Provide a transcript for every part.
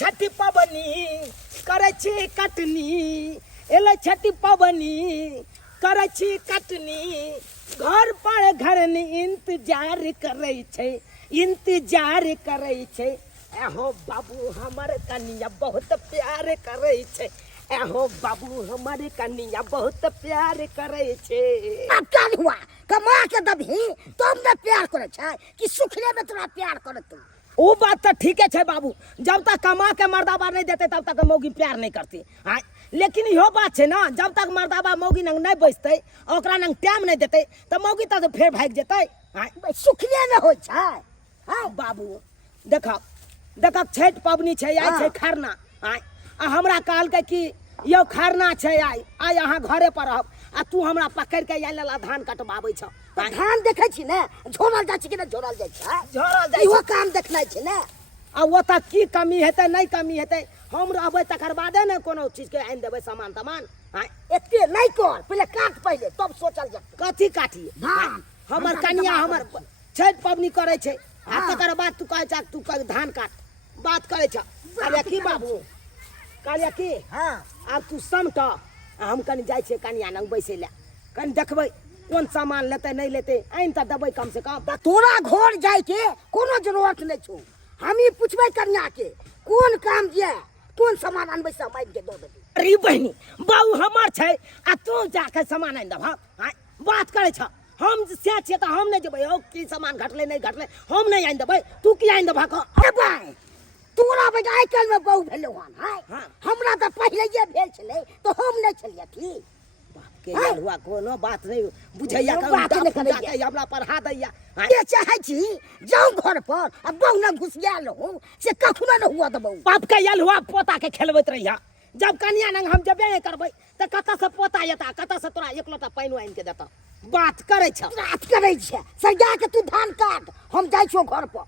छठी पबनी करे छी कटनी एले छठी पबनी करे छी कटनी घर पर घर ने इंतजार करे छे एहो बाबू हमर कनिया बहुत प्यार करे छे एहो बाबू हमारे कन्या बहुत प्यार करे छे। अब क्या हुआ कमा के दबही तुमने प्यार करे छे कि सुखले में तोरा प्यार करे तू वो बात तो ठीक है बाबू जब तक कमा के मर्दाबा नहीं देते तब तक मौगी प्यार नहीं करती हाँ लेकिन यो बात है ना जब तक मर्दाबा मौगी नंग नहीं बचते ओकरा नंग टाइम नहीं देते तब मौगी तो फिर भाग जेते हाँ सुखले में हो छे हाँ बाबू देखा देखा छठ पबनी छे आई छे खरना हाँ हमरा कहल के कि यो खरना छे आई यहाँ घरे पर रहब आ तू हमरा पकड़ के आइ लला धान कटबाबै छ धान देखे छी ने झोरल जाय छी कि न झोरल जाय छै झोरल जाय इहो काम देखनाइ छै ने आ वो तक की कमी हेतै नहीं कमी हेतै हम रहबै तकर बादे ने कोनो चीज के आनि देबै सामान तमान हां एते नहीं कर पहले काट पहले तब सोचल जा कथी काटी धान हमर कन्या हमर छठ पबनी करे छै आ तकर बाद तू कहै छ तू धान काट बात करे छ अरे की बाबू कहलिया की हां आब तू समट हम कनी जाय छै कन्या नंग बैसे ले कनी देखबै कोन सामान लेते नहीं लेते आइन त देबै कम से कम तोरा घर जाय के कोनो जरूरत नहीं छौ हम ही पूछबै कन्या के कोन काम जे कोन सामान अनबै सब आइन के दो देबी अरे बहनी बाबू हमर छै आ तू जाके सामान आइन दब हां बात करे छ हम से छियै त हम नहीं जेबै हो की सामान घटले नहीं घटले हम नहीं आइन देबै तू की आइन दब अरे भाई तोरा बेटा आइ काल में बहु भेलौ हन हमरा त पहिले जे भेल छलै तो हम नहीं छलियै की के हुआ कोनो बात नहीं बुझैया बात नहीं करैया हमरा पढ़ा दैया ये चाहे छी जाऊं घर पर अब बहु न घुस गेल रहूं से कखनो न हुआ दबौ बाप के यल हुआ पोता के खेलबैत रहिया जब कन्या नंग हम जबे करबै त कत से पोता येता कत से तोरा एक लोटा पानी आइन के देता बात करे छ बात करे छ सजा के तू धान काट हम जाय छौ घर पर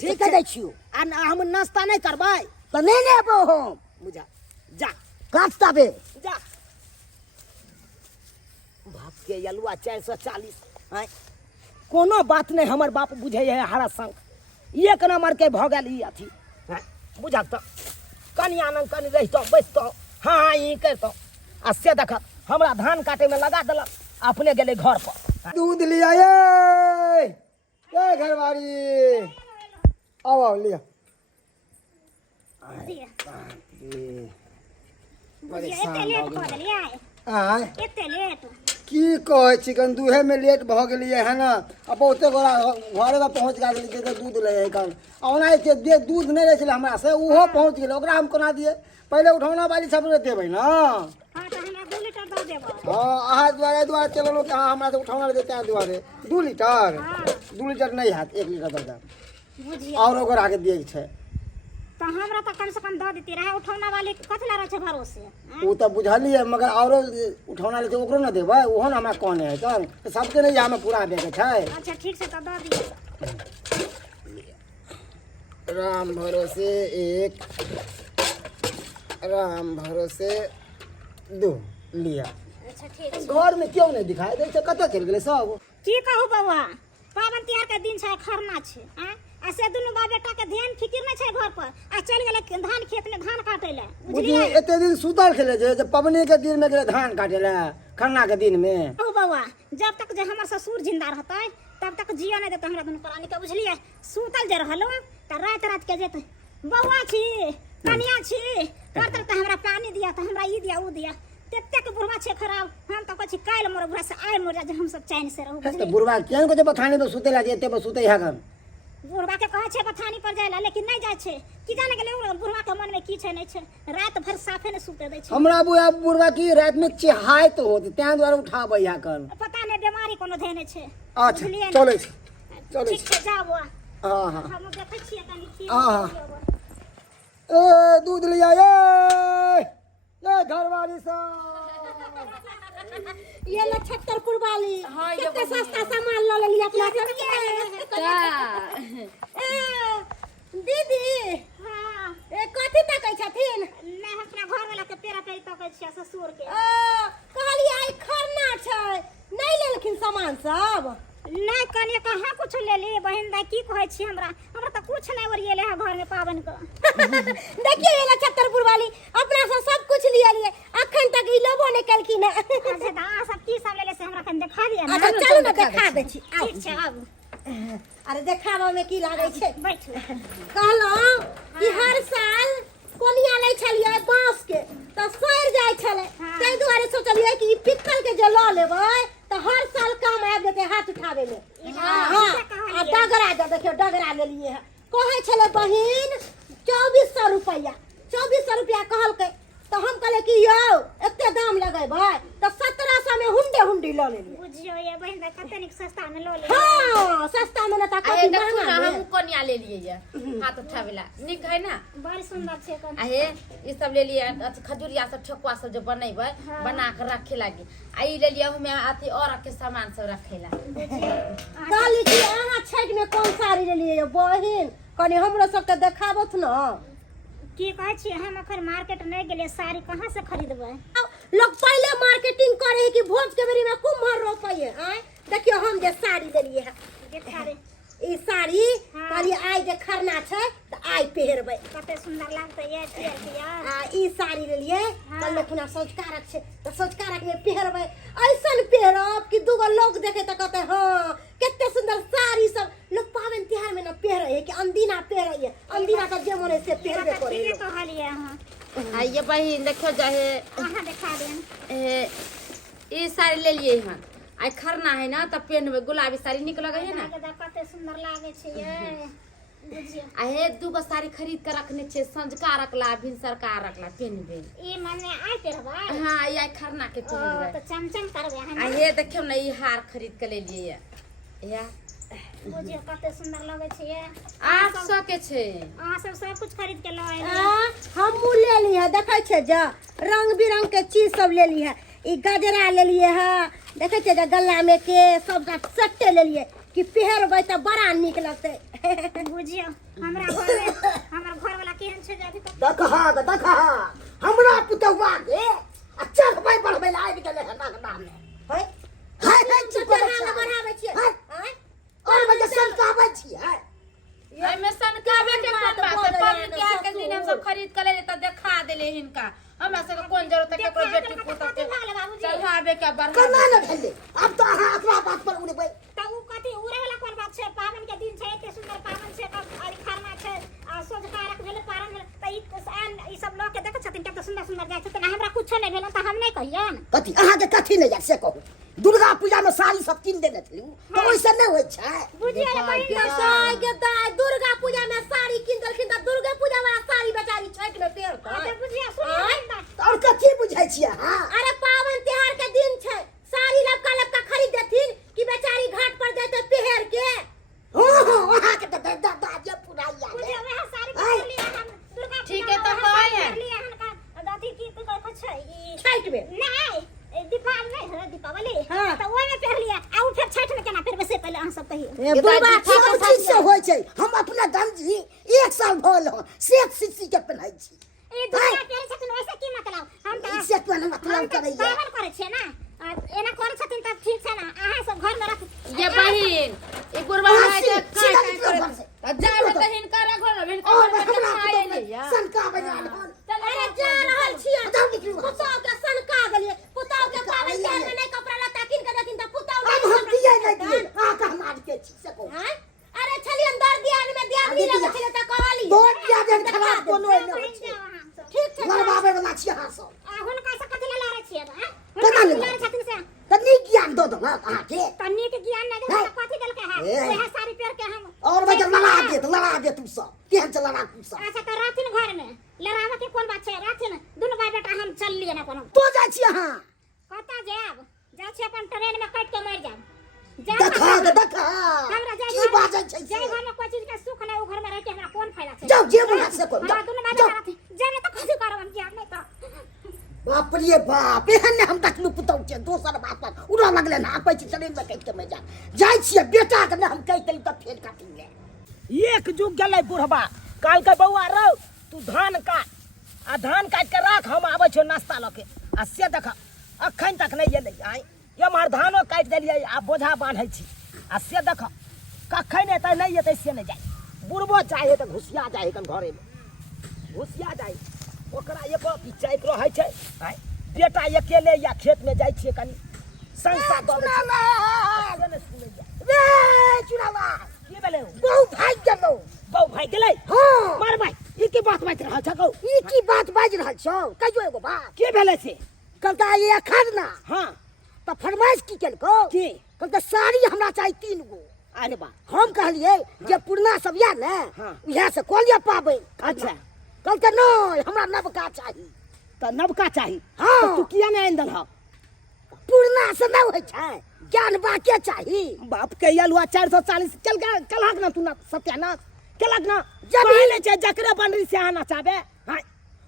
ठीक है दै छियो आ हम नाश्ता नहीं करबै त नहीं लेबो हम बुझा जा काट तबे जा बाप के यलुआ 440 हैं कोनो बात नहीं हमर बाप बुझे है हरा संग एक नंबर के भ गेल ई अथी हैं बुझा त कन्या नंग कनी रहितो बैसतो हां ई करतो आ से देख हमरा धान काटे में लगा देलक अपने गेले घर पर दूध लिया ये घरवारी आओ लिया की कहे चिकन दूहे में लेट भ गेलिए है ना अब बहुते गोरा घरे में पहुंच गेल जे दूध ले कन ओना के दे दूध नहीं रहे हमरा से उहो पहुंच गेल ओकरा हम कोना दिए पहले उठौना वाली सब ने देबै ना हां त हमरा 2 लीटर दे देबै हां आहा द्वारे चलो कि हां हमरा से उठौना देते हैं द्वारे 2 लीटर 2 लीटर नहीं हाथ 1 लीटर दे दे बुझिए और ओकरा के दिए छै तो हमरा तो कम से कम दे देती रहे उठौना वाली कथला रहे छै भरोसे वो तो बुझलिए मगर औरो उठौना ले ओकरो न देबै ओहो न हमरा कोन है तब सबके नहीं हमें पूरा दे के छै अच्छा ठीक से तो दे दिए राम भरोसे 1 राम भरोसे 2 लिया अच्छा ठीक घर में क्यों नहीं दिखाई दे छै कत चल गेले सब की कहू बउआ पावन त्योहार के दिन छै खरना छै ऐसे दुनु बा बेटा के ध्यान फिकिर नहीं छै घर पर आ चल गेले धान खेत में धान काटे ले बुझलिए एते दिन सुतल खेले जे पबनी के दिन में गेले धान काटे ले खरना के दिन में ओ बउआ जब तक जे हमर ससुर जिंदा रहतै तब तक जिया नहीं देते हमरा दुनु प्राणी के बुझलिए सुतल जे रहलो त रात के जेते बउआ छी कन्या छी करतर त हमरा पानी दिया त हमरा ई दिया उ दिया तेते के बुढ़वा छे खराब हम त कहै छी काल मोर बुढ़ा से आइ मोर जे हम सब चैन से रहू त बुढ़वा केन को जे बथानी में सुते ला जेते बस सुते हगन बुढ़वा के कहै छै बथानी पर जाय ला लेकिन नहीं जाय छै की जाने गेले बुढ़वा के मन में की छै नहीं छै रात भर साफे ने सुते दै छै हमरा बुढ़वा की रात में चिहाय तो होत तै द्वारा उठाबै या कन पता नहीं बीमारी कोनो धेने छै अच्छा चलै छै ठीक छै जाओ बुआ हां हां हम देखै छियै कनी की हां ए दूध लिया ये घरवाली सा ये ले 76 कुर्बाली कितने सस्ता सामान ल ले लिया अपना दीदी हां ए कथि तकै छथिन मैं अपना घर वाला के पेरा पे तकै छियै ससुर के कहली आई खरना छै नहीं लेलखिन सामान सब नहीं कने कहाँ कुछ ले ली बहन दाई की कहै छी हमरा त कुछ नहीं और ये ले घर में पावन को देखिए ये छतरपुर वाली अपना से सब कुछ लिया लिए अखन तक ई लोबो नहीं कलकी ना। अच्छा दा सब की सब ले से हमरा कन दिखा दिया ना। अच्छा चलू ना देखा दे छी। ठीक छै आबू अरे देखाबो में की लागे छै। बैठ कहलो कि हर साल कोनिया लै छलिए बांस के त सड़ जाय छले तै दुआरे सोचलिए कि पित्तल के जे ल लेबै त हर साल काम आबि जेतै हाथ उठावे में। हां आ डगरा दे देखियो डगरा ले लिए है कहे छले बहिन 2400 रुपया 2400 रुपया कहलकै तो हम कहले कि यौ एते दाम लगेबै तो 1700 में हुंडी ल लेलिए। बुझियो ये बहन देख कते निक सस्ता में लो ले। हां सस्ता में ना त आहे कति देखू ना महंगा हम कोनिया ले लिए ये हाथ उठावेला निक है ना। बड़ सुंदर छै कन आहे ई सब ले लिए खजूरिया सब ठकुआ सब जो बनेबै बना के रखे लागी आ ई ले लिए में अथी और के सामान सब रखेला। कहली कि अहाँ छठ में कौन साड़ी लेलिए बहिन कनी हमरो सबके देखाबत न। की कहै छी हम अखन मार्केट नहीं गेले साड़ी कहां से खरीदबै। लोग पहले मार्केटिंग करे है कि भोज के बेरी में कुम्हर रोपइए आय देखियो हम जे साड़ी लेलिए है देखा रे ई साड़ी कहली आई जे खरना छै त आई पहिरबै कते सुंदर लागतै ये पियर आ ई साड़ी लेलिए कल खुना सजकारक छै त सजकारक में पहिरबै ऐसन पहिरब कि दूगो लोग देखे त कहते हां कते सुंदर साड़ी सब लोग पावन त्योहार में न पहिरे है कि अंदीना पहिरे है अंदीना त जे मोने से पहिरबे करे ठीक कहलिए हां आ ये बहिन देखो जाहे अहां देखा देन ई साड़ी ले लिए हम आई खरना है ना त पहनबे गुलाबी साड़ी निक लगे है ना। कते सुंदर लागे छै ये बुझियो आहे दूगो साड़ी खरीद के रखने छे संझका रखला भिनसरका रखला पहनबे ई मने आइ करबै। हां आई खरना के पहनबे तो चमचम करबै हम आहे देखियो ना ई हार खरीद के ले लिए या बुझियो कते सुंदर लागे छै ये 800 के छे। अहाँ सब कुछ खरीद के लो हम ले ली है देखे छे जा रंग बिरंग के चीज सब ले ली है ई गजरा ले लिए है देखे छे गला में के सब सट्टे ले लिए कि पहिरबै त बड़ा निक लगतै। बुझियो हमरा घर में हमर घर वाला केहन छै जे अभी तक देखा हमरा पुतौआ के अच्छा भाई बढ़बै ला आबि गेलै है नाम में है है चुप कर बढ़ाबै छियै है और बजे संकाबै छी है एहि में सनकावे के कोन बात है पबनी त्योहार के दिन हम सब खरीद के ले त देखा देले हिनका हमरा सब के कोन जरूरत है केकरो बेटी पुत के चढ़ावे के बढ़ा कना न भेले अब तो अहाँ अपना बात पर उड़बै त उ कथि उड़े वाला कोन बात छै पावन के दिन छै एते सुंदर पावन छै त आइ खरना छै आ सोझकारक भेले पारण भेले त ई सब लोग के देख छथिन कते सुंदर सुंदर जाय छथिन हमरा कुछ नहीं भेल त हम नहीं कहियन कथी अहाँ के कथी नहीं से कहू दुर्गा पूजा में साड़ी सब किन देने थी तो ओइसे नहीं होय छै। बुझियो रे बहिन साई के दाई दुर्गा पूजा में साड़ी किन देलखिन त दुर्गा पूजा वाला साड़ी बेचारी छठ में पहिरतै। अरे बुझियो सुन और कथी बुझाई छियै हां अरे पावन त्योहार के दिन छै साड़ी लपका खरीद देथिन कि बेचारी घाट पर जेतै पहिर के। हां वहां के दादा पूरा याद बुझियो है वह साड़ी पहन लिया हम दुर्गा ठीक है तो कहै है लिया हनका दादी की तो कहै छै ई छठ में नहीं दीपावली नहीं है दीपावली हाँ। तो ओइ में पहन लिया आ फिर छठ में केना फिर से पहले अहाँ सब कहिए ए बुढ़बा सब चीज से होय छै हम अपना गंजी 1 साल भल हो सेठ सिसी के पहनाई छी ए दुनिया के छथिन वैसे की मतलब हम त इससे कोन मतलब करैया पावन करे छियै ना एना करे छथिन त ठीक छै ना अहाँ सब घर में रख ये बहिन ई गुरबा है जे काय करे जाए त हिनका घर में हिनका घर में खाए नहीं या संका बना अरे जा रहल छियै पुताव के सनका गेलिए पुताव के पावन त्योहार में नहीं कपड़ा लत्ता किन के देथिन त पुताव अब हम किए नहीं दिए आ का मार के छी से को हैं अरे छलियन दर दियान में दियादनी लगे छले त कहली दो दिया देन खराब कोनो नहीं होय छै ठीक छै लड़बाबे वाला छी हां सब हुनका से कथि ला रहे छियै ना केना ले लारे छथिन से तनी ज्ञान दो दो अहाँ के तनी के ज्ञान नहीं देता कथि देलकै है ए। वह साड़ी पहन के हम और बजे लड़ा दे तू सब केहन चला रहा तू सब अच्छा तो रातिन घर में लड़ावा के कोन बात छै रातिन दुनु भाई बेटा हम चल लिए ना कोनो तो जाय छी हां कता जाब जा छी अपन ट्रेन में कट के मर जाब देखा हमरा जाय की बाजै छै जाय घर में कोई चीज के सुख नहीं उ घर में रह के हमरा कोन फायदा छै जाओ जे बोला से को हमरा दुनु भाई बेटा जाने तो कथि करब हम जाब नहीं तो बाप रे बाप एहन हम देखलू पुतौ के दोसर बात पर उड़ा लगले ना कहै छी ट्रेन में कट के मैं जाय छी बेटा के हम कह देली त फेर काटी ले एक जुग गेलै बुढ़बा काल के बौआ रौ तू धान काट आ धान काट के राख हम आबै छियौ नाश्ता लऽ के आ से देख अखन तक नहीं एलै आइ एम्हर धानो काटि देलियै आ बोझा बान्है छी आ से देख कखन एतै नहीं एतै से नहीं जाय बुढ़बो चाहे तो घुसिया जाए कन घरे में घुसिया जाए ओकरा एको पिचाई रहे छै आय बेटा अकेले या खेत में जाय छियै कनी संसा दऽ दै छै रे चुनावा की भेलै बहु भाग गेलो बहु भाग गेलै हाँ मार भाई ई की बात बाजि रहल छौ ई की बात बाज रहल छौ कहियो एगो बात की भेलै से कहता ये खरना हाँ त फरमाइश की केलको की कहता साड़ी हमरा चाही 3 गो अरे बा हम कहलिए जे पुरना सब या ने हाँ। इहे से कोलिया पाबै अच्छा कहता नहीं हमरा नवका चाही तो नवका चाही हाँ। तो तू किया नहीं आनि देलह पुरना से न होइ छै ज्ञान बाके चाही बाप के अलुआ 440 चल गया कलहक ना तू ना सत्यानाश केलक ना जब पहले छै जकरे बनरी से आना चाहबे हां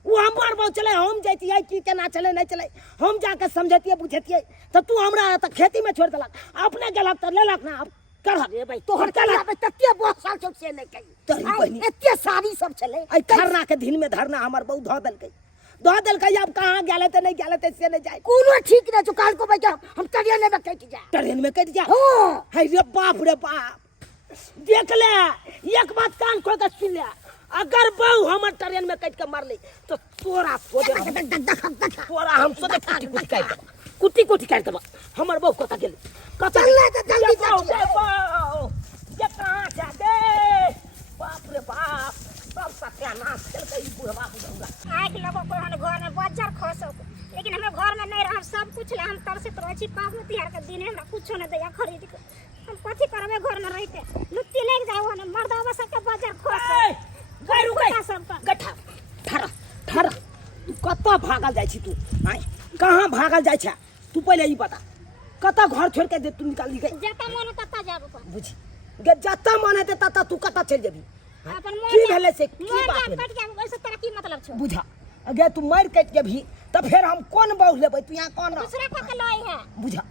वो हमर बहुत चले हम जैतियै की केना चले नहीं चले हम जाके समझतियै बुझतियै तो तू हमरा त खेती में छोड़ देलक अपने गेलक त लेलक ना अब कर रे भाई तोहर कलिया में तत्ते बहुत साल चौक से नहीं तोहरी कही बहिनी। एते साड़ी सब चले आई खरना के दिन में धरना हमर बहुत धऽ देलकै अब कहाँ गेले त नहीं गेले त से नहीं जाए कोनो ठीक नहीं काल को भाई हम ट्रेन में कट जा ट्रेन में कट जा हां है रे बाप देख ले एक बात कान खोल के सुन ले अगर बहू हमर ट्रेन में कट के मार ले तो तोरा तोरा हम सोचे कुटी कुटी काट देबा हमर बहू कता गेल कता चल ले त जल्दी ये कहां जा दे बाप रे बाप सब सत्यानाश चल गई बुढ़वा बुढ़वा आग लगो को हम घर में बाजार खसो लेकिन हमें घर में नहीं रह सब कुछ ले हम तरसे तरची पागल तिहार के दिन हमरा कुछो न दया खरीद के हम कथि करबे घर में रहते लुत्ती लेके जाओ न मर्दावा सब के बाजार खसो गरु गई सब का गठा ठरा ठरा तू कत्ता भागल जाइ छी तू आय कहां भागल जाइ छ तू पहले ई बता कत्ता घर छोड़ के दे तू निकाल ली गई जता मन तता जाबो को बुझी गे जत्ता मन है तत्ता तू कत्ता चल जेबी अपन की भेले से की मोर बात जा भेले कट जाबो ऐसे तरह की मतलब छो बुझा अगे तू मार कट के भी तब फिर हम कौन बहु लेबै तू यहाँ कौन रह दूसरा को के लई है बुझा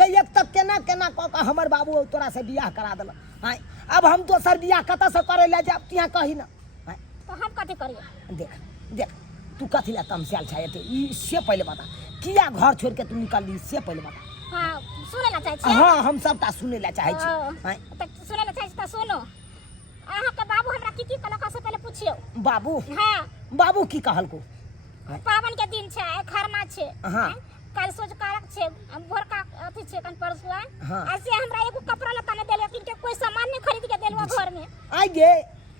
गई एक तक केना केना क के हमर बाबू तोरा से बियाह करा देल हां अब हम दोसर बियाह कत से करे ले जाब तू यहाँ कही ना हां तो हम कथि करिए देख देख तू कथी ला तमसाल छाए तो इससे पहले बता किया घर छोड़ के तू निकल ली इससे पहले बता हां सुने ला चाहे छी हाँ हम सबटा सुने ला चाहे छी हां त सुने ला चाहे छी त सुनो अहाँ के बाबू हमरा की कहलक से पहले पूछियो बाबू हां बाबू की कहल को पावन के दिन छै खरना छै हाँ। कल सोच कारक छै भोर का अथी छै कन परसु हाँ। ऐसे हमरा एगो कपड़ा लता ने देले किनके कोई सामान नहीं खरीद के देलवा घर में आई गे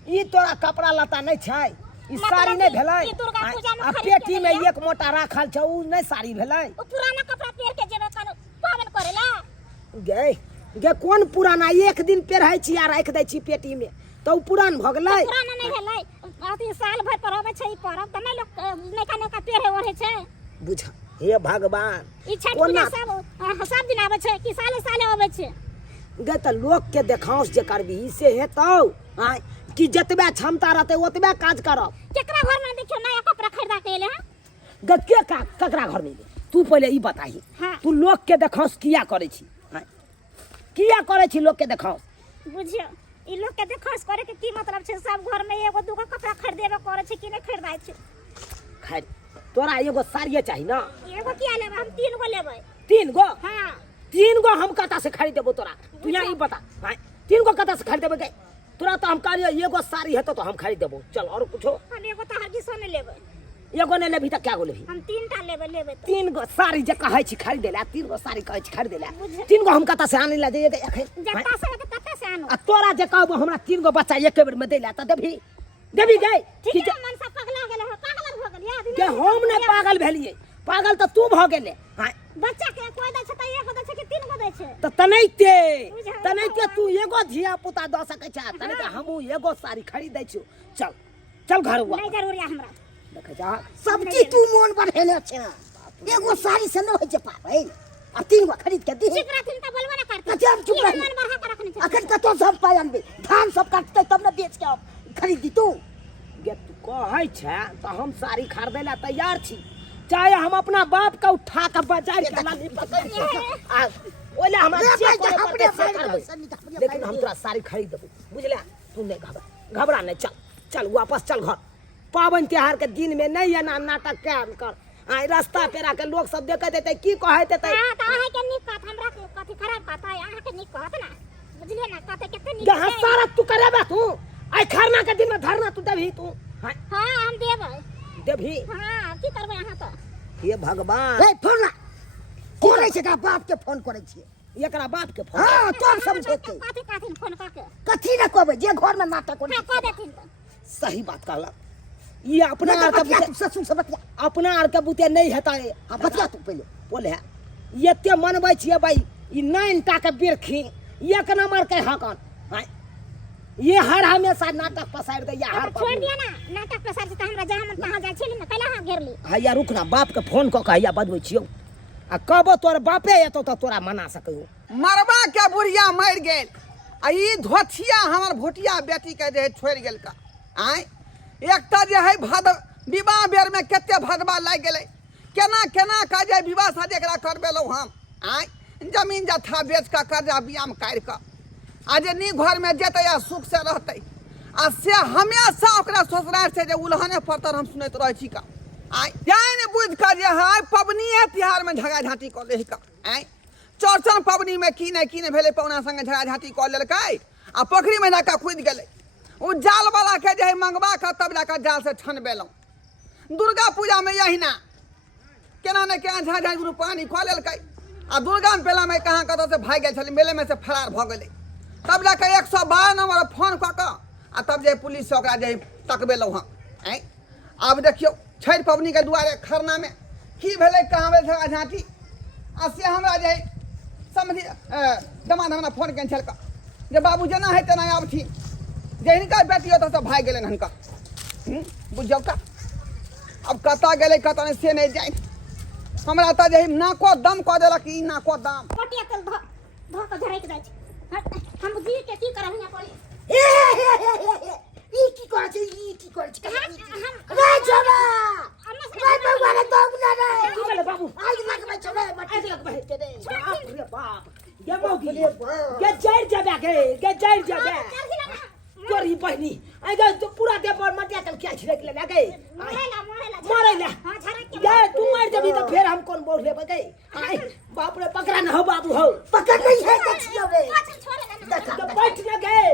ई तोरा कपड़ा लता नहीं छै ई मतलब साड़ी नहीं कि भेलै ई दुर्गा पूजा में आ खरीद के पेटी में देलियै। एक मोटा राखल छ उ नहीं साड़ी भेलै ओ पुराना कपड़ा पहिर के जेबे कन पावन करेला गे गे कौन पुराना एक दिन पहिरै छी आ राख दै छी पेटी में तो उ पुरान भ गेलै पुराना नहीं भेलै अथी साल भर पर होवे छै ई पर्व त नहीं लोग नैका नैका पहिरे ओढ़े छै बुझा हे भगवान ई छठ ओना- पूजा सब दिन आवे छै कि साले साले आवे छै गे त लोग के देखाउस जे करबी से हेतौ आय कि जतबे क्षमता रहतै ओतबे काज करब केकरा घर में देखियो नया कपड़ा खरीदा के एले हैं गे के ककरा घर में तू पहले ई बताही हाँ। तू लोग के देखाउस किया करे छी आय किया करे छी लोग के देखाउस बुझियो ई लोग के देखस करे के की मतलब छै सब घर में एगो दूगो कपड़ा खरीदेबे करे छै कि नहीं खरीदाय छै खैर तोरा एगो साड़िए चाही ना एगो किया लेबे हम 3 गो लेबे 3 गो हां 3 गो हम कता से खरीद देबो तोरा तू यहाँ ई बता आय 3 गो कता से खरीद देबे गे तोरा तो हम कहलियो एगो साड़ी हेतौ तो हम खरीद देबो चल और कुछो हम एगो तो हरगिज सोने लेबे एगो नहीं लेबी त क्या गो लेबी हम 3 टा लेबे 3 गो साड़ी जे कहै छी खरीदे ला 3 गो साड़ी कहै छी खरीदे ला बुझे। 3 गो हम कता से आने ला दे दे एखन जत्ता से के तत्ता से आनो आ तोरा जे कहबो हमरा 3 गो बच्चा एक बेर में दे ला त देबी गई ठीक है मन सब पगला गेले हो पागल हो गेल याद के हम नहीं पागल भेलिए पागल तो तू भ गेले हां बच्चा के कोई दै छै त एगो दै छै कि 3 गो दै छै त तनैते तू एगो धिया पुता द सकै छ तनैते हमहू एगो साड़ी खरीद दै छु चल चल घर हुआ नहीं जरूरी है हमरा देख जा सबकी तू मन बढ़ेले छ एगो साड़ी से न होइ छै पाबै आ 3 गो खरीद के दी चुप रहथिन त बोलबे ना करती अच्छा, हम चुप ये रही। मन बढ़ा के रखने छै अखन कतो सब पाय अनबे धान सब काटते तब न बेच के खरीद दी तू गे तू कहै छ त हम साड़ी खरीदै ला तैयार छी चाहे हम अपना बाप का उठा के बाजार के लाली पकड़ आ ओला हमरा ले जे भाई, करे अपने पड़ते से भाई, करबै सनी का अपने लेकिन भाई हम दे। तोरा साड़ी खरीद देबो बुझले तू नहीं घबरा नहीं चल चल वापस चल घर पावन त्योहार के दिन में नहीं एना नाटक कर आय रास्ता पेरा के लोग सब देखे देते की कहै देते हां त अहाँ के निक कहत हमरा के कथि खराब कहत है अहाँ के निक कहत ना बुझलिए ना कहते कितने निक जहाँ सारा तू करेबे तू आई खरना के दिन में धरना तू देबही तू हाँ, हाँ हम देबै देबही हाँ की करबै अहाँ तो हे भगवान ए फोन ना करे छै का बाप के फोन करे छियै एकरा बाप के फोन हां तब समझे के कथी कथी फोन कऽ के कथी न कहबै जे घर में नाटक हो हाँ कऽ देथिन तो सही बात कहला ये अपना आर के बुते ससुर से बतिया अपना आर के बुते नहीं हेता हां बतिया तू पहले बोले एते मनबै छियै भाई ई 9 टा के बिरखी एक नंबर के हकन हाँ, ये हर हमेशा नाटक पसार दे हर छोड़ दिया ना नाटक प्रसार से हमरा जहां मन तहां जाय छली ना कैला हां घेरली हैया रुक ना बाप के फोन कऽ के हैया बदबै छियौ आ कहबो तोर बापे एतौ तऽ तोरा मना सकैयो मरबा के बुढ़िया मर गेल आ ई धोथिया हमर भोटिया बेटी के जे छोड़ गेल का आय एकटा जे है भद विवाह बेर में केते भदवा लाग गेलै केना केना का जे विवाह शादी एकरा करबेलौ हम आय जमीन जथा बेच के कर्जा बियाम काट के आ जे नी घर में जेतै आ सुख से रहतै आ से हमेशा ओकरा ससुराल से जे उल्हने पड़तर हम सुनैत रहै छी का आय जान बुझ के जे है पबनीए तिहार में झगड़ा झाँटी कऽ ले का आय चौरचन पबनी में की नहीं भेलै पौना संगे झगड़ा झाँटी कऽ लेलकै आ पोखरी में जाके कूद गेलै उ जाल वाला के जे है मंगवा के तब जाके जाल से छनबेलौ दुर्गा पूजा में यहिना केना ने केना झगड़ा झाँटी पानी कऽ लेलकै आ दुर्गा मेला में कहाँ कतऽ से भाग गेल छलै मेले में से फरार भऽ गेलै तब जाके 112 नंबर फोन कऽ के आ तब जे पुलिस से ओकरा जे तकबेलौ हँ आय आब देखियौ छठि पबनी के दुआरे खरना में की भेलै कहाँ भेल झगड़ा झाँटी आ से हमरा जे समझी दमाद हमरा फोन केने छलका जे बाबू जेना है तेना आबथिन जे हिनका बेटी ओतऽ से भाग गेलनि हिनका बुझियौ का अब कतऽ गेलै कतऽ नहि से नहि जानि हमरा तऽ जे नाको दम कऽ देलक ई नाको दम पटिया तेल ध ध के झरैक जाय छै हम जी के की करब हिया पड़ी ई की करे छै ई की करे छै हम रे छोरा रे भगवान दम ना रे की भेलै बाबू आज लग में छोरा आइ लग बहे के दे बाप रे बाप ये मौगी ये जड़ जाबे के जड़ जाबे तोरी बहनी आई गई तो पूरा दे पर मटिया तल क्या छिड़क ले गई मारे ले हां झरैक के ये तू मार देबी तो फिर हम कौन बोल लेबे गई आई बाप रे पकड़ा न हो बाबू हो पकड़ नहीं है कछियो रे छोड़े ना तो बैठ न गए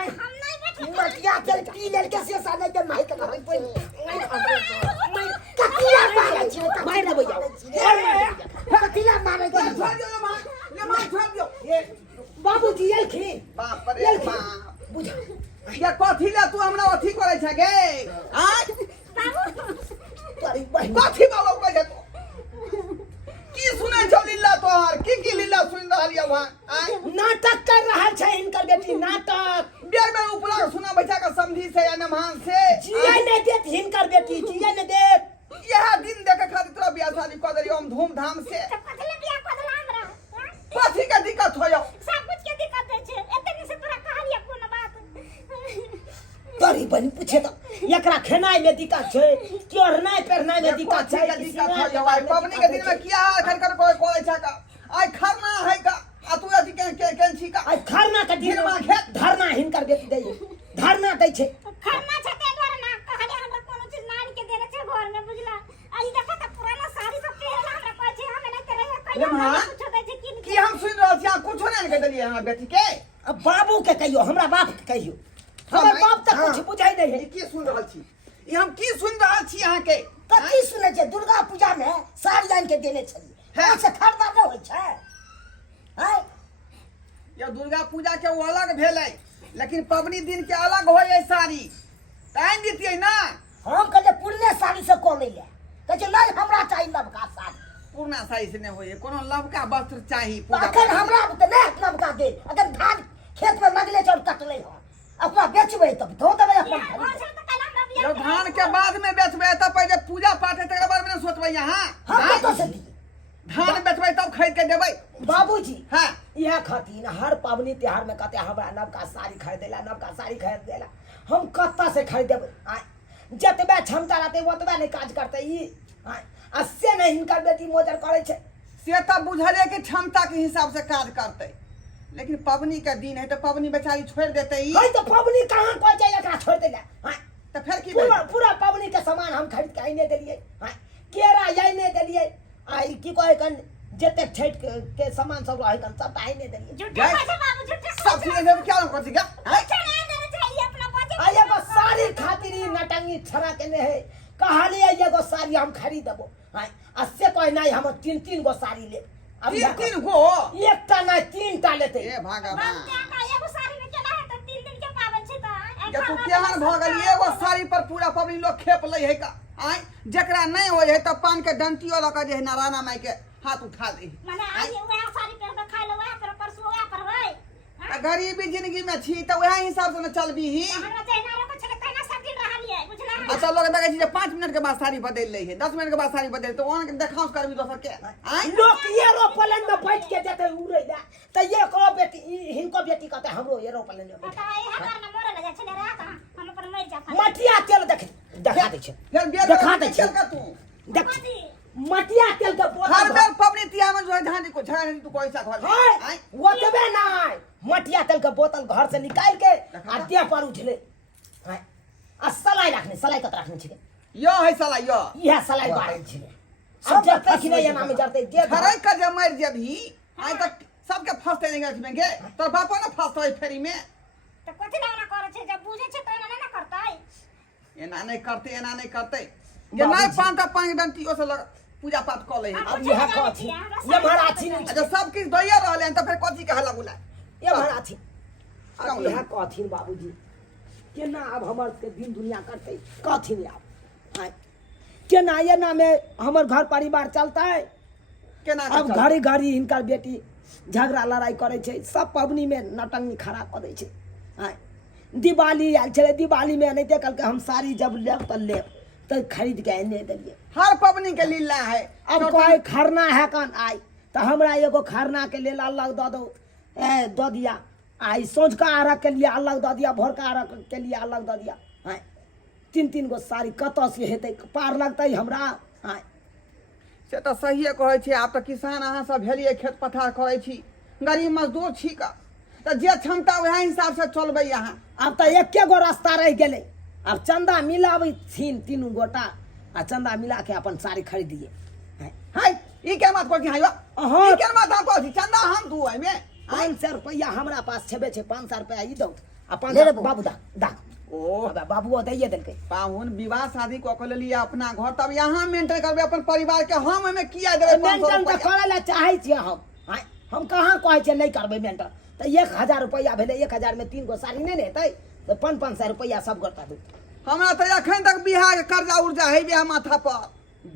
आई हम नहीं बैठे मटिया तेल पी लेल के से साले के माई के घर पे मैं कतिया मारे छै मार देबो जाओ कतिया मारे छै छोड़ दियौ ले मार छोड़ दियौ ये बाबूजी एलखिन बाप रे बाप बुझ ये कथी ले तू हमरा अथी करे छै गे आय तोरी बहनी कथी बाबू कहे तो की सुनै छौ लीला तोहर की लीला सुन रहलियै वहां आय नाटक कर रहा है इनकर बेटी नाटक बेर में उपला सुना बैठा के समझी से या नमान से जिया ने देत हिनकर बेटी जिया ने देत यह दिन देखे खातिर तोरा बियाह शादी कऽ देलियौ हम धूमधाम से पतले बिया कदला हमरा कथी के दिक्कत होयो सब कुछ के दिक्कत है छे एते दिन से तोरा कहलिया कोनो बात तोरी बहनी पूछे तो एकरा खेनाई में दिक्कत छै चोरनाई पेरनाई में दिक्कत छै दिक्कत होयो आइ पबनी के दिन में किया खर खर कोई छै का आइ खरना है का आ तू अथी के छी का आई खरना के दिन में खेत धरना हिनकर बेटी दै धरना दै छै खरना छै ते द्वारा ना कहले हमरा कोनो चीज नान के देले छै घर में बुझला आई देखा त पुराना साड़ी सब पहनला हमरा कहै छै हम नहीं करे रे कहियो मां, कुछ दै छै की हम सुन रहल छी आ कुछो नहीं कह देलियै हमरा बेटी के अब बाबू के कहियो हमरा बाप के कहियो हमर बाप तक कुछ बुझाई नहीं है ई की सुन रहल छी ई हम की सुन रहल छी अहाँ के कथी सुनै छै दुर्गा पूजा में साड़ी आन के देने छलिए हाँ। से खरीदा न होइ छै हैं ये दुर्गा पूजा के वो अलग भेलै लेकिन पबनी दिन के अलग होय है साड़ी ताइन दितियै ना हम कहले पुरने साड़ी से कऽ ले कहै छै नहीं हमरा चाहिए नवका साड़ी पुरना साड़ी से नहीं होय है कोनो लवका वस्त्र चाही पूजा अखन हमरा त नहीं नवका दे अगर धान खेत में लगले छै और कटले हो अपना बेचबै तब धो देबै अपन घर खरीद से त कहला हमरा बिया जब धान के बाद में बेचबै तब पहिले पूजा पाठ है तकर बाद में सोचबै यहाँ हम कतऽ से दिए धान बेचबै तब खरीद के देबै बाबूजी हाँ यह खातिर हर पावनी त्योहार में कहते हमरा नवका साड़ी खरीदेला नवका साड़ी खरीदेला हम कत्ता से खरीदेबै आय जतबे क्षमता रहते ओतबे नहीं काज करते ई आय आ से नहीं हिनकर बेटी मोजर करे छै से तब बुझले कि क्षमता के हिसाब से काज करते लेकिन पबनी के दिन है तो पबनी बेचारी छोड़ देते ई हई तो पावनी कहाँ कोई जाए एकरा छोड़ देला आय तो फिर की पूरा भेलै? पूरा पावनी के सामान हम खरीद के आइने देलिए आय केरा आइने देलिए आई की कहे कन जते छठ के सामान सब रहे कन सब आइने देलिए झूठा कहै छै बाबू झूठा सब चीज देब क्या करती क्या हैं? चढ़ा देना चाहिए अपना बच्चे आ एगो साड़ी खातिर ई नटंगी छड़ा के ने है कहलिए एगो साड़ी हम खरीद देबो हां आ से कोई नहीं हम 3 गो साड़ी ले अब 3 गो एकटा नहीं 3टा लेते ए भगवान एगो साड़ी में केना है तो 3 दिन के पावन छै त ये तू केहन भ गेल एगो साड़ी पर पूरा पब्लिक लोग खेप ले है का आय जकरा नहीं होय है त पान के डंटियो लगा जे है नारायण माई के हाथ उठा दे माने आज वह साड़ी पहन के खाइ ले वह पर परसों वह पर होय आ गरीबी जिंदगी में छी त वह हिसाब से न चलबी ही हमरा जहिना लोग छले तहिना सब दिन रहलिए बुझला अच्छा लोग देखे छी जे 5 मिनट के बाद साड़ी बदल ले है 10 मिनट के बाद साड़ी बदल तो ओन के देखाओ करबी दोसर के आय लोग एरोप्लेन में बैठ के जते उड़े जा त ये को बेटी हिनको बेटी कहते हमरो एरोप्लेन में बैठ त ए हमर न मरल जा छले रे त हम पर मर जा मटिया तेल देखा दे छै फिर बिया देखा दे छै का तू देख मटिया तेल के हर बोतल बेर पबनी तिया में जो धानी को छाने तू पैसा घर हाय ओतबे नहीं मटिया तेल के बोतल घर से निकाल के आ देह पर उठले हाय आ सलाई कत रखने छिके यो है साला यो यह सलाई बारे छिके अब जब तक नहीं नाम में जरते जे खरै का जे मर जेबही आय तक सबके फंसते नहीं गए गे तोर बापो ना फंसतो है फेरी में त कथि ना करे छै जब बुझे छै त ना करतै एना नहीं करते ये नहीं पांता पांच डंटियों से पूजा पाठ कर ले अब यह कथी ये महाराजी नहीं अच्छा सब किस दैया रहले त फिर कथि के हल्ला गुला ये महाराजी अब यह कथी बाबूजी केना अब हमर के दिन दुनिया करते कथी में अब हाय केना ये ना में हमर घर परिवार चलता है केना अब घड़ी घड़ी हिनकर बेटी झगड़ा लड़ाई करे छै सब पबनी में नटंगी खड़ा कर दै छै हाय दिवाली आयल छले दिवाली में नहीं कल के हम साड़ी जब लेब त लेब तो खरीद के एने देलिए हर पबनी के लीला है अब कोई खरना है कन आई तो हमरा एगो खरना के लेल अलग दऽ दो दऽ दिया आई सोझका अर्घ के लिए अलग दऽ दिया भोरका अर्घ के लिए अलग दऽ दिया हाय 3 गो साड़ी कतऽ से हेतै पार लगतै हमरा हाय से तो सही कहै छी आप तो किसान अहाँ सब भेलिए खेत पथार करै छी गरीब मजदूर छी का तो जे क्षमता वह हिसाब से चलबै अहाँ अब तो एके गो रास्ता रह गेलै अब चंदा मिलाबै थीन 3 गोटा आ चंदा मिला के अपन साड़ी खरीदिए हाय ई के बात कहै हायो अहाँ ई के बात आप कहै चंदा हम दू है में 500 रुपया हमरा पास छेबे छै 500 रुपया ई दौ आ 500 बाबू दा ओ अब बाबूओ दैए देलकै पाहुन विवाह शादी कऽ के लेलिए अपना घर तब यहाँ मेंटेन करबे अपन परिवार के हम एमे किया देबै 500 मेंटेन तऽ रुपया करे ला चाहै छियै हम कहाँ कहै छियै नहि करबै मेंटेन तऽ 1000 रुपया भेलै 1000 में 3 गो साड़ी नहीं ने हेतै तो 500 रुपया सब गोटा दू हमरा तो अखन तक बिहार के कर्जा उर्जा है बिहार माथा पर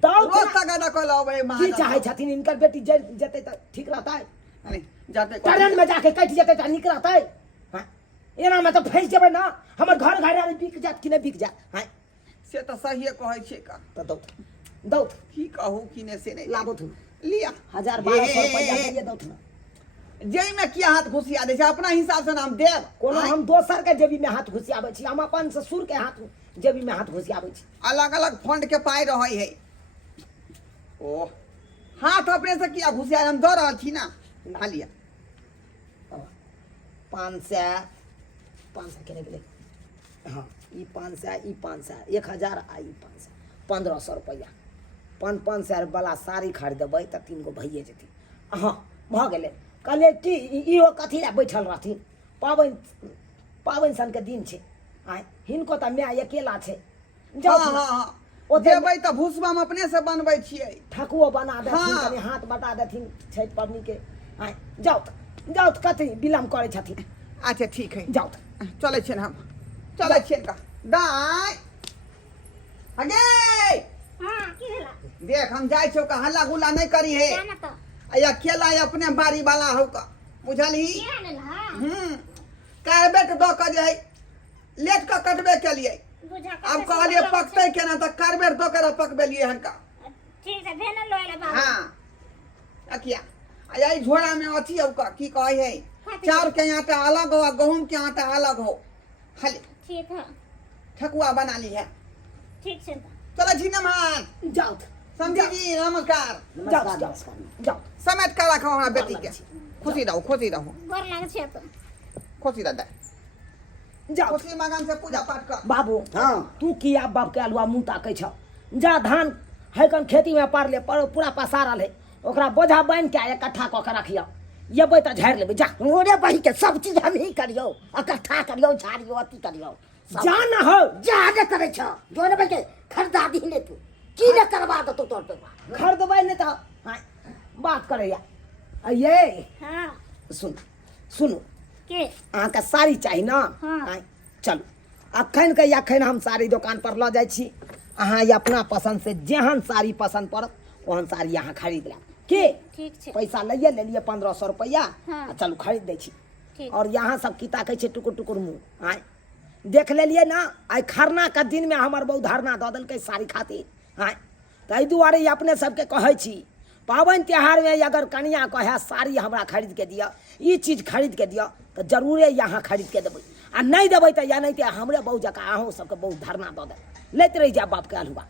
दौ रोज तक अदा कल अबै की चाहै छथिन इनकर बेटी जेतै तऽ ठीक रहतै नहीं जाते ट्रेन में जाके कटि जेतै तऽ नीक रहतै हाँ एना में तऽ फंसि जेबै ना हमर घर घरारी बिक जात कि नहीं बिक जात हाँ से तो सही कहै छै का तऽ दौ की कहू कि ने से नहीं लाबो थु लिया 1000-1200 रुपया दैए दौ थु जेई में किया हाथ घुसिया दे छै अपना हिसाब से नाम देब कोनो हम दोसर के जेबी में हाथ घुसियाबै छी हम अपन ससुर के हाथ जेबी में हाथ घुसियाबै छी अलग अलग फंड के पाई रहै है ओ हाथ अपने से किया घुसिया हम दो रहल छी ना लिया 500 के गेलै हाँ ई 500 1000 आ ई 500 1500 रुपया 500 वाला साड़ी खरीदबै तऽ 3 गो भइए जेतै हाँ भऽ गेलै कहलिए कि इहो कथी लए बैठल रहथिन पाबनि सन के दिन छै आइ हिनको तऽ माय अकेला छै हाँ हाँ हाँ देबै तऽ भूसबा हम अपने से बनबै छियै ठकुओ बना देथिन हाँ। कनि हाथ बटा देथिन छठि पबनी के आइ जाउ तऽ कथी विलम्ब करै छथिन अच्छा ठीक है जाउ तऽ चले छियन हम चले छियन का दाई अगे हां की भेला देख हम जाय छौ का हल्ला गुल्ला नहीं करी है जाना तो या अकेला अपने बारी वाला हो का बुझली क्या लेला कहबे के दो के जे है लेट के कटबे के लिए बुझा अब कहलिए पकते केना त करबे दो के पकबे लिए हनका ठीक है भेन लोला बाबू हां अकिया आई झोड़ा में अथी अब का की कहै है चाउर के आटा अलग हो गहूम के आटा अलग हो खाली ठीक है ठकुआ बना ली है ठीक से चलो जी नमन जाउ समझी जी नमस्कार जाउ समेट कर रखो हमारा बेटी के खुशी रहो गोर लागे छै तो खुशी रह जाउ खुशी मगन से पूजा पाठ कर बाबू हाँ तू किया बाप के अलुआ मुँह ताकै छ जा धान है कन खेती में पार ले पूरा पसारल है ओकरा बोझा बांध के इकट्ठा कऽ के रखियो येबै तऽ झाड़ि लेबै जा ओरे बही के सब चीज हम ही करियो इकट्ठा करियो झाड़ियो अथी करियो जान हो जा ने करे छ जो ने बके खरीदा दी ने तू की ने करवा दो तोर पे खरीदबै नहीं तो हाँ बात करे या ये हाँ सुन सुनो के अहाँके साड़ी चाही ना हाँ। आँय, चलू अखन के अखन हम साड़ी दुकान पर लऽ जाइ छी अहाँ ये अपना पसंद से जेहन साड़ी पसंद पड़त ओहन साड़ी अहाँ खरीद लेब के ठीक छै पैसा लइए लेलिए 1500 रुपया हाँ। आ चलू खरीद दै छी ठीक। और यहाँ सब की ताकै छै टुकुर टुकुर मुँह आय देख लेलिए ना आइ खरना के दिन में हमर बहु धरना दऽ देलकै साड़ी खातिर आय ताहि दुआरे अपने सबके कहै छी पाबनि त्योहार में अगर कनिया कहे साड़ी हमरा खरीद के दिअ ई चीज खरीद के दिअ तो जरूरे यहाँ खरीद के देबै आ नहीं देबै तो या नहीं हमरे बहु जकाँ अहूँ सबके बहुत धरना दऽ देब लैत रहि जायब बाप के हलुआ